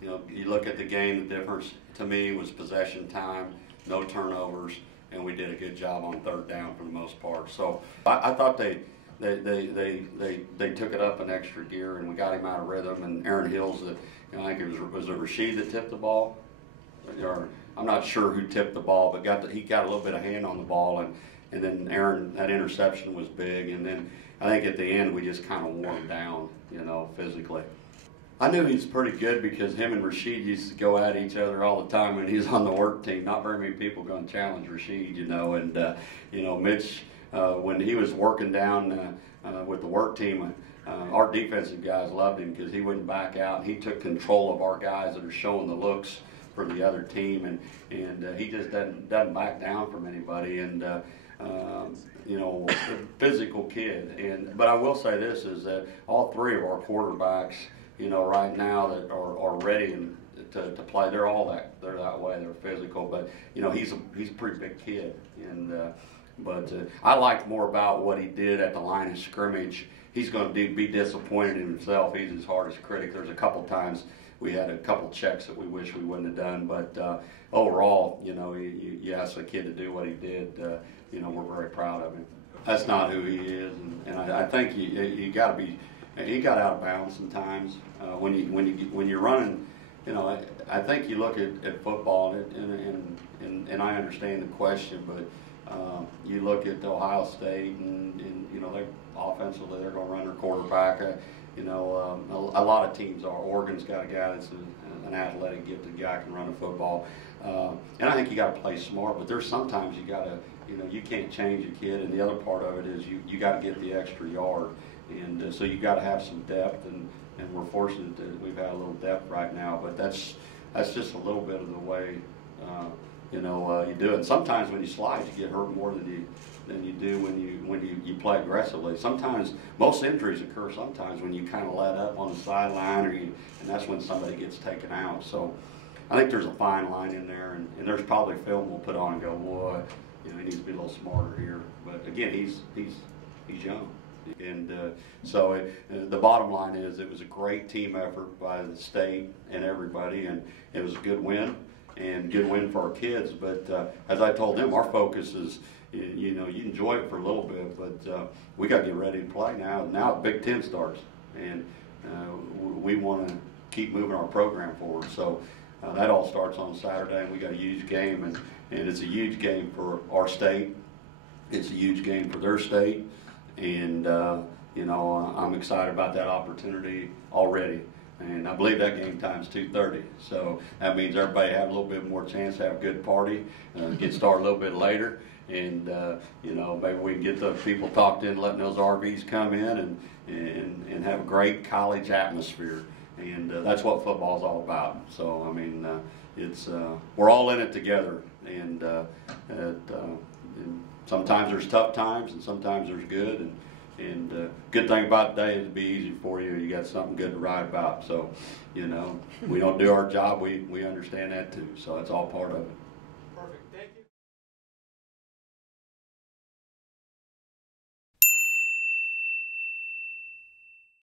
You know, you look at the game, the difference to me was possession time, no turnovers, and we did a good job on third down for the most part. So I thought they took it up an extra gear, and we got him out of rhythm. And Aaron Hills, I think it was Rashid that tipped the ball. Or, I'm not sure who tipped the ball, but he got a little bit of hand on the ball, and then Aaron, that interception was big. And then I think at the end we just kind of wore him down, you know, physically. I knew he was pretty good because him and Rashid used to go at each other all the time when he was on the work team. Not very many people going to challenge Rashid, you know. And you know, Mitch, when he was working down with the work team, our defensive guys loved him because he wouldn't back out. He took control of our guys that are showing the looks for the other team, and he just doesn't back down from anybody. And you know, a physical kid. But I will say this is that all three of our quarterbacks, you know, right now that are ready to play, they're that way. They're physical, but you know, he's a pretty big kid, but I liked more about what he did at the line of scrimmage. He's going to be disappointed in himself. He's his hardest critic. There's a couple times we had a couple checks that we wish we wouldn't have done, but overall, you know, you ask a kid to do what he did, you know, we're very proud of him. That's not who he is, and I think you got to be. He got out of bounds sometimes when you're running. You know, I think you look at football, and I understand the question, but you look at Ohio State, and you know, they offensively they're going to run their quarterback. You know, a lot of teams are. Oregon's got a guy that's an athletic, gifted guy, can run a football, and I think you got to play smart. But there's sometimes you got to, you know, you can't change a kid, and the other part of it is you got to get the extra yard. And so you got to have some depth, and we're fortunate that we've had a little depth right now. But that's just a little bit of the way you know, you do it. And sometimes when you slide, you get hurt more than you do when you play aggressively. Sometimes most injuries occur sometimes when you kind of let up on the sideline, and that's when somebody gets taken out. So I think there's a fine line in there, and there's probably film we'll put on and go, boy, you know, he needs to be a little smarter here. But again, he's young. And so the bottom line is it was a great team effort by the state and everybody, and it was a good win, and good win for our kids. But as I told them, our focus is, you know, you enjoy it for a little bit, but we got to get ready to play now. Now Big Ten starts, and we want to keep moving our program forward. So that all starts on Saturday, and we got a huge game, and it's a huge game for our state. It's a huge game for their state. And, you know, I'm excited about that opportunity already. And I believe that game time's 2:30. So that means everybody have a little bit more chance to have a good party, get started a little bit later. And, you know, maybe we can get the people talked in, letting those RVs come in and have a great college atmosphere. And that's what football's all about. So, I mean, we're all in it together. And sometimes there's tough times, and sometimes there's good. And good thing about today is it'll be easy for you. You got something good to write about. So, you know, we don't do our job. We understand that too. So it's all part of it. Perfect. Thank you.